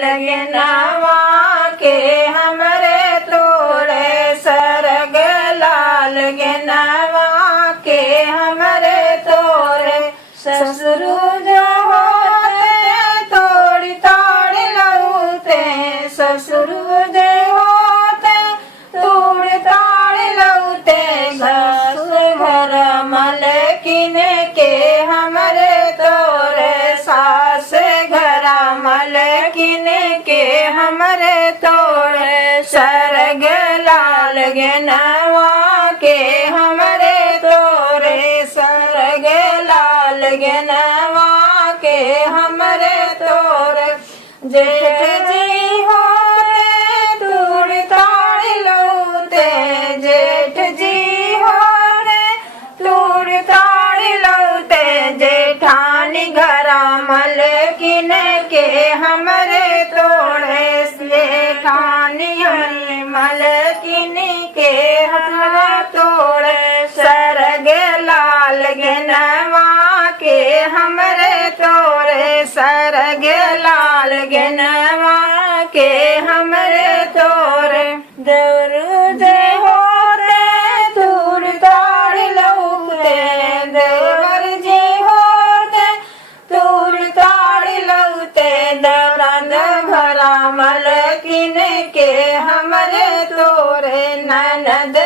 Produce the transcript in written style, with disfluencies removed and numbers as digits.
लगनवा के हमरे तोरे सरग लाल लगनवा के हमरे तोरे ससुर जो होते तोड़ी ताड़ लौते ससुर जो होते तोड़ ताड़ लौते घर मलकिन के हमरे तोरे सास घर मलकिन के हमरे तोरे सरग लाल लगनवा के हमरे तोरे सरग लाल लगनवा के हमरे तोरे जेठ जी होते तूड़ ताड़ लौते जेठ जी होते तूड़ ताड़ लौते जेठानी घरा मलकिन के हमरे तोड़े जेठानी मलकिन के हमरा तोड़े सरग लाल लगनवा के हमरे तोरे सरग लाल लगनवा के हमरे तोरे देवरू जे होते तूड़ ताड़ लौते देवर जी होते तूड़ ताड़ लौते दौरान भरा मलकिन के हमरे तोरे ननद